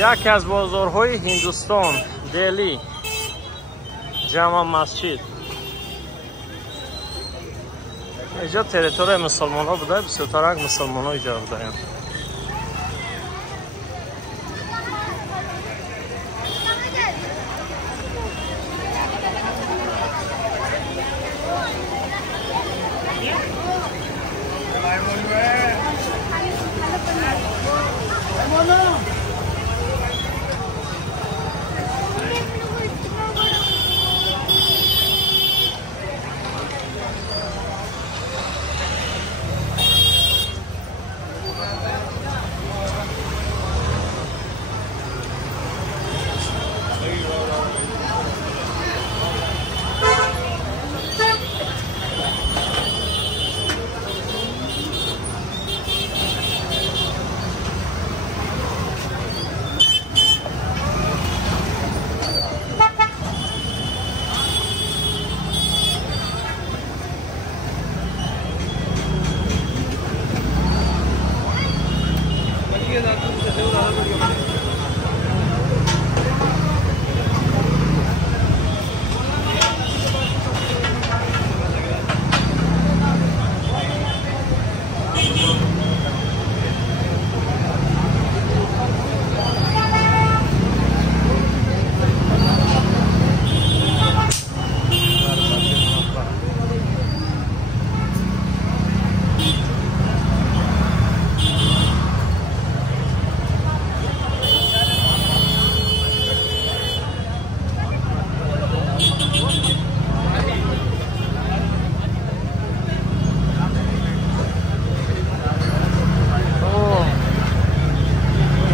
یکی از بازارهای هندوستان، دلی، جامع مسجد. اینجا تریتوری مسلمان ها بوده، بسیار رنگ مسلمان ها اینجا بوده.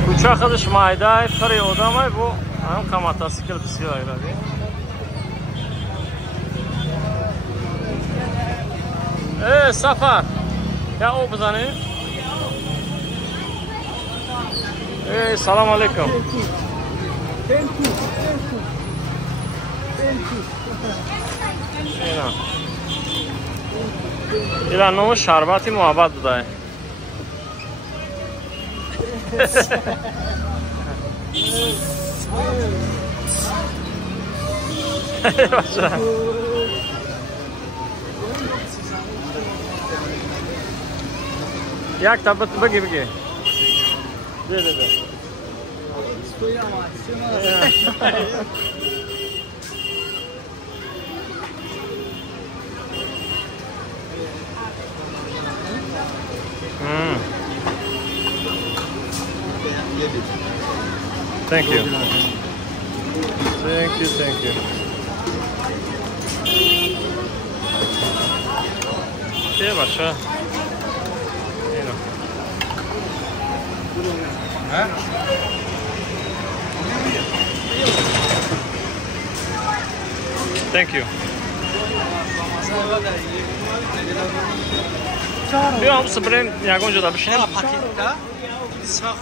کوچه خودش مایده فری آدمه بو هم که موتورسیکل بسیار ایرادی. سفر یا او بزنی؟ سلام علیکم. اینا نوع شربتی محبت بوده. یک تا بگی بگی. ده. Thank you. Thank you. چه باشه؟ اینو. Thank you. بیا هم سپریم یکون جدا بشینیم. ساخت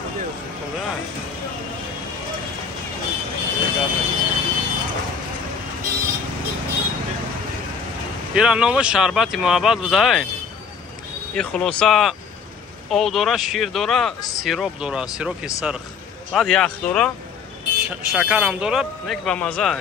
ایران نوع شربتی محبت بوده. این خلاصه او دوره، شیر دوره، سیروب دوره، سیروپی سرخ، بعد یخ دوره، شکر هم دوره، نیک به مزه.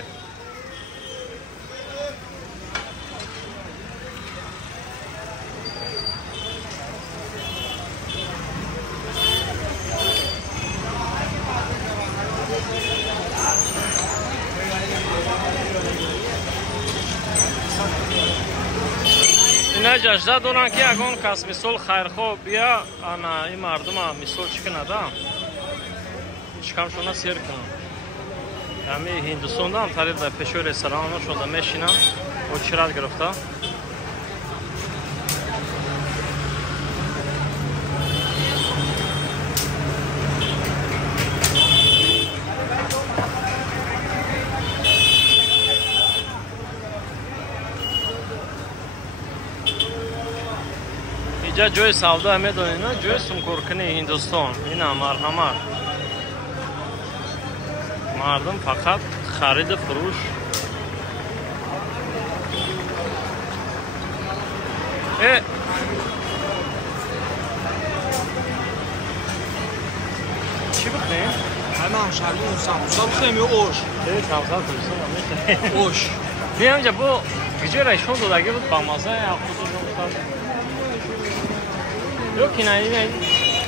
اینا جشده دارن که اگه کس مثال خیرخواه بیا انا این مردم ها مثال چکنه دا چکم شونه سیر کنم. همی هندوستان دا هم طریق در پیشوی رستوران ها شده میشینم و چرد گرفته. اینجا جای سودا میدونین نه، جای سمکورکنی هندوستان. اینا مرحمت مردم فقط خرید فروش. چی بخوریم؟ Hemen şermin samsam xemi oş. Evet, samsam tursun. Oş. Deyimcə bu gücələ şon dodaqı bu baxmasa ya xudurmuşlar. Yox,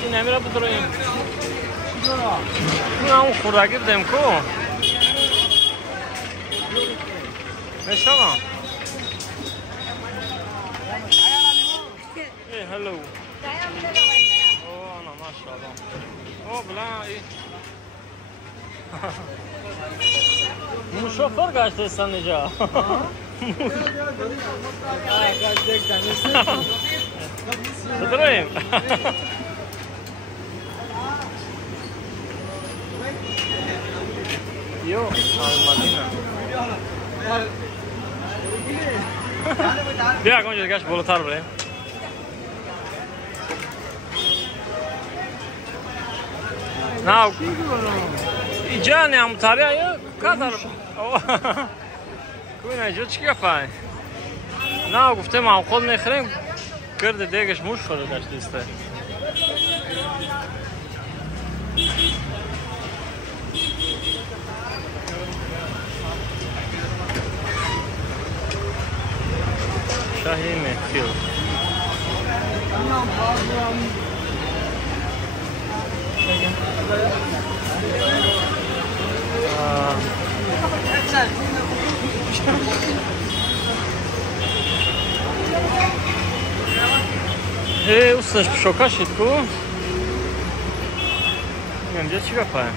yine mira bu durayım. Não, xurdaqı dedim ko. Meşama. Hey, hello. Oh, ana maşallah. Oh, blan. Şoför kaçtı sen necə? Durayım. Yok, almadın. Bir dakika önce geç bulutar buraya. Now, Gianni amtaria io kadar. Kuina جوچ کفای. نه گفتم ما خود نخریم کرده دیگهش موش خورده داشته است. شاهی محفل. Ustaş şoka şitku. Nie wiem, gdzie ci kapałem.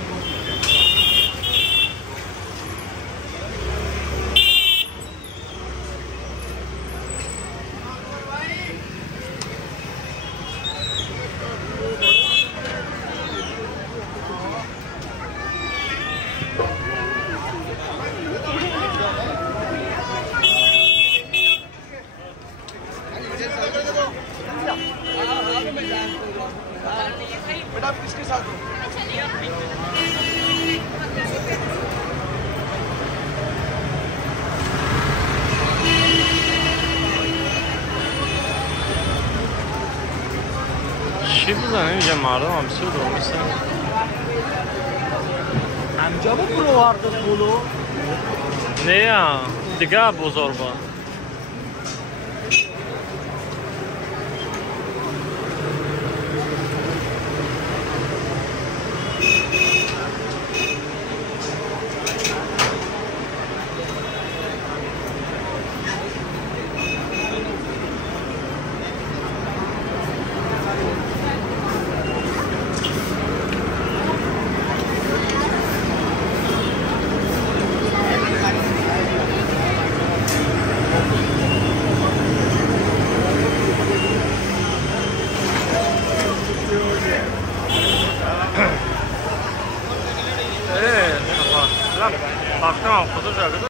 چی بزنم اینجا مردم هم سود رو میسن همجا با پولو وارده پولو نه دیگه بزرگ با baktım ama fotoğrafı